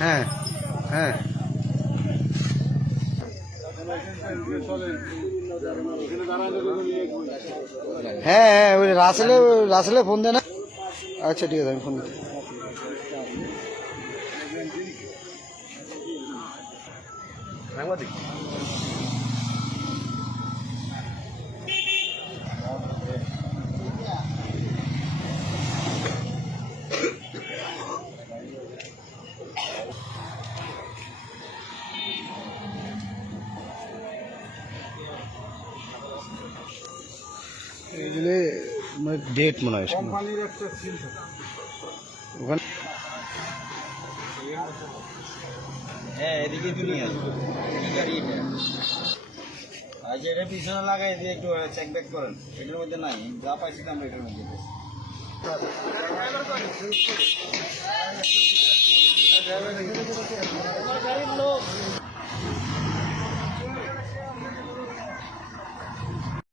হ্যাঁ হ্যাঁ। হ্যাঁ হ্যাঁ ওই রাসেলে রাসেলে ফোন দে না। আচ্ছা ঠিক আছে, আমি ফোন দিচ্ছি। এগুলো মানে ডেট মনে হয় কোম্পানির একটা ওখানে হ্যাঁ এদিকে তো নিয়ে আসব। কি গাড়ি এটা? আচ্ছা এটা পিছনে লাগাই দিয়ে একটু চেক ব্যাক করেন। এটার মধ্যে নাই যা পাইছি আমরা এটার মধ্যে